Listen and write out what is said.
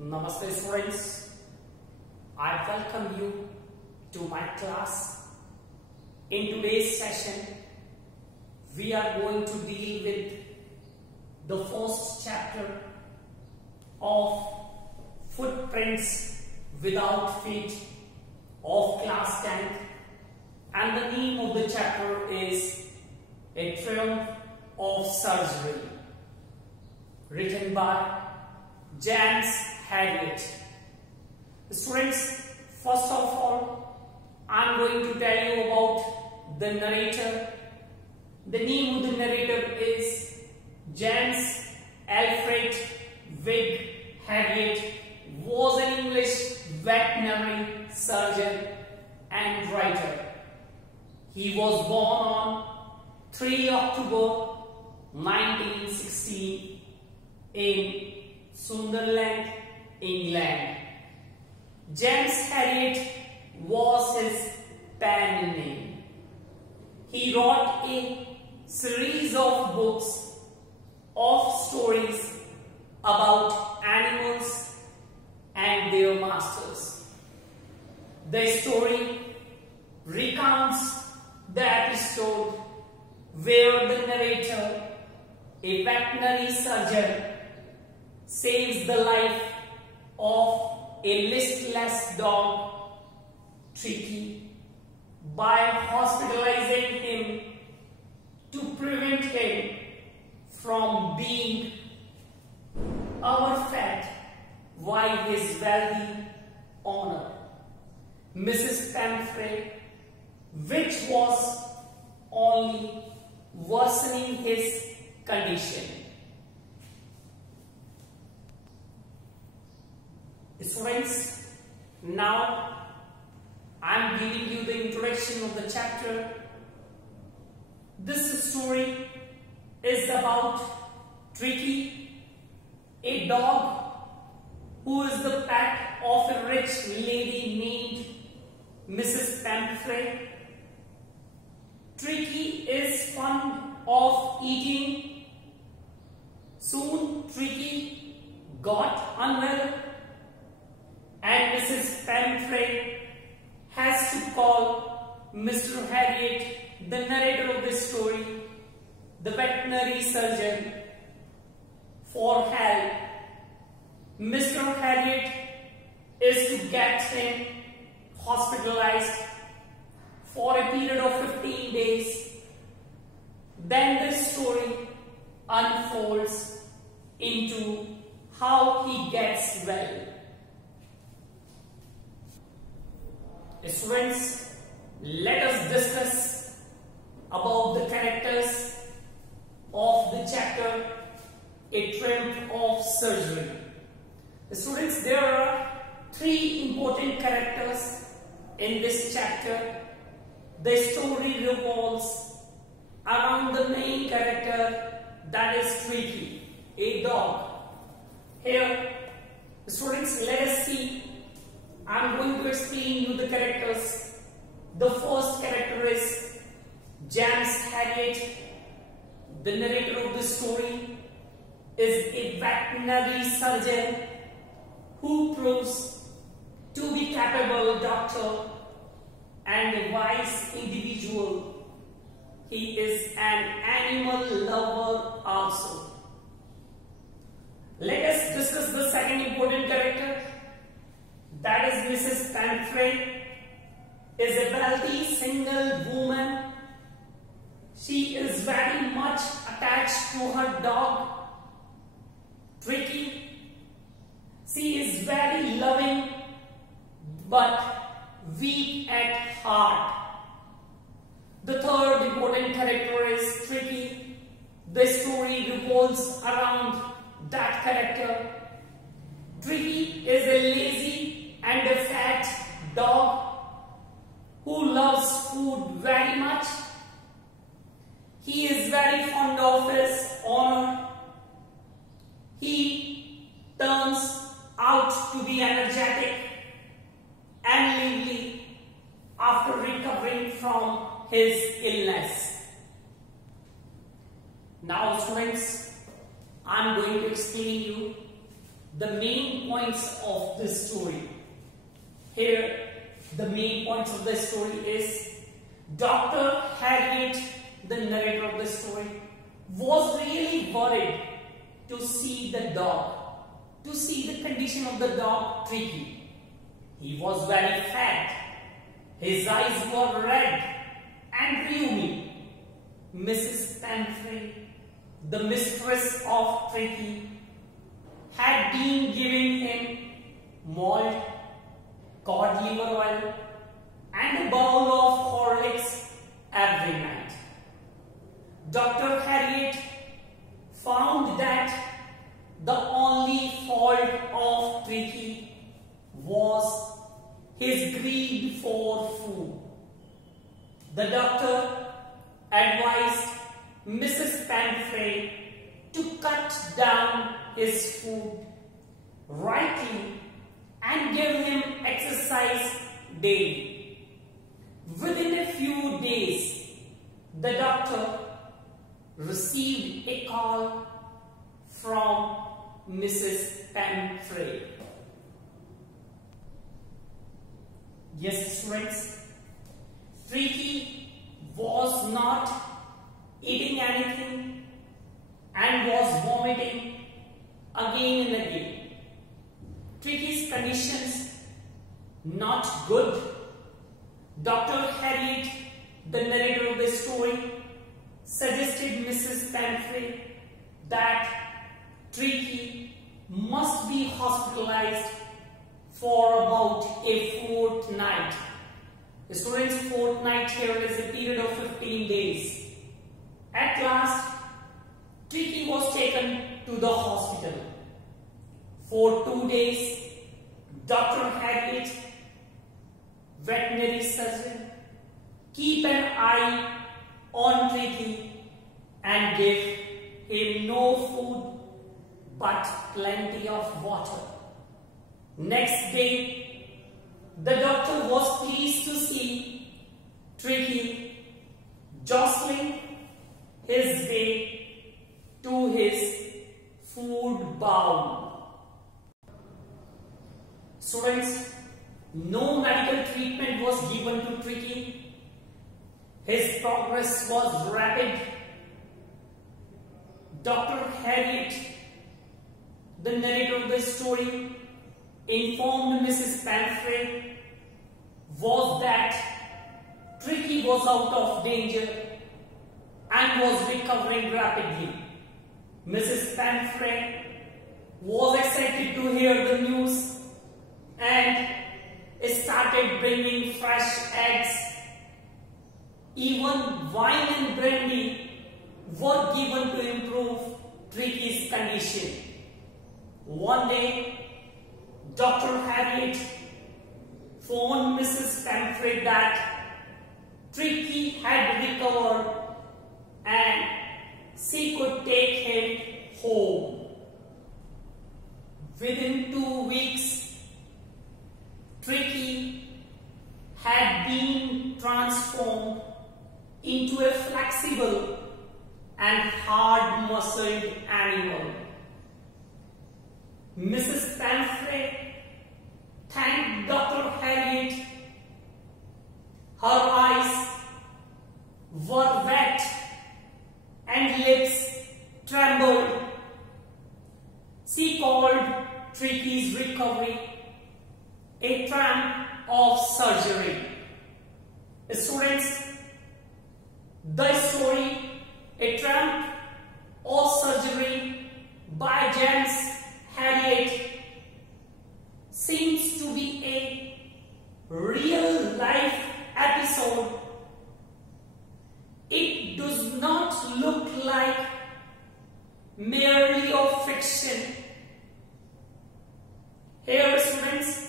Namaste students, I welcome you to my class. In today's session, we are going to deal with the first chapter of Footprints Without Feet of class 10th, and the name of the chapter is A Triumph of Surgery, written by James Herriot. Students, first of all, I am going to tell you about the narrator. The name of the narrator is James Alfred Wigg Herriot. Was an English veterinary surgeon and writer. He was born on 3 October 1916 in Sunderland, England. James Herriot was his pen name. He wrote a series of books of stories about animals and their masters. The story recounts the episode where the narrator, a veterinary surgeon, saves the life of a listless dog, Tricky, by hospitalizing him to prevent him from being overfed by his wealthy owner, Mrs. Pamphray, which was only worsening his condition. Students, now I am giving you the introduction of the chapter. This story is about Tricky, a dog who is the pet of a rich lady named Mrs. Pamphray. Tricky is fond of eating. Soon Tricky got unwell, and Mrs. Pamphray has to call Mr. Herriot, the narrator of this story, the veterinary surgeon, for help. Mr. Herriot is to get him hospitalized for a period of 15 days. Then the story unfolds into how he gets well. Students, let us discuss about the characters of the chapter A Triumph of Surgery. Students, there are 3 important characters in this chapter. The story revolves around the main character, that is Tricky, a dog. Here, students, let us see. I am going to explain you the characters. The first character is James Herriot. The narrator of the story is a veterinary surgeon who proves to be capable doctor and a wise individual. He is an animal lover also. Let us discuss the second important character, that is Mrs. Pamphray. Is a wealthy single woman. She is very much attached to her dog, Tricky. She is very loving but weak at heart. The third important character is Tricky. The story revolves around that character. Tricky is a lazy and a fat dog who loves food very much. He is very fond of his owner. He turns out to be energetic and lively after recovering from his illness. Now students, I am going to explain you the main points of this story. Here, the main points of the story is Dr. Harriet, the narrator of the story, was really worried to see the dog, to see the condition of the dog Tricky. He was very fat. His eyes were red and rheumy. Mrs. Pamphlet, the mistress of Tricky, had been giving him malt, cod liver oil, and a bowl of Horlicks every night. Dr. Harriet found that the only fault of Tricky was his greed for food. The doctor advised Mrs. Pamphlet to cut down his food rightly and give him exercise daily. Within a few days, the doctor received a call from Mrs. Pamphlet. Yes, students, Tricky was not eating anything and was vomiting again and again. Tricky's conditions not good. Dr. Harriet, the narrator of the story, suggested Mrs. Pamphlet that Tricky must be hospitalized for about a fortnight. The students' fortnight here is a period of 15 days. At last, Tricky was taken to the hospital. For 2 days, Dr. Harriet, veterinary surgeon, keep an eye on Tricky and give him no food but plenty of water. Next day, the doctor was pleased to see Tricky jostling his way to his food bowl. Students, no medical treatment was given to Tricky. His progress was rapid. Dr. Harriet, the narrator of the story, informed Mrs. Pamphlet was that Tricky was out of danger and was recovering rapidly. Mrs. Pamphlet was excited to hear the news and started bringing fresh eggs. Even wine and brandy were given to improve Tricky's condition. One day, Dr. Harriet phoned Mrs. Pamphlet that Tricky had recovered and she could take him home. Within 2 weeks, Tricky had been transformed into a flexible and hard-muscled animal. Mrs. Pamphlet thanked Dr. Harriet. Her eyes were wet and lips trembled. She called Tricky's recovery a tramp of surgery. Students, the story A Tramp of Surgery by James Harriet seems to be a real life episode. It does not look like merely a fiction. Here, students,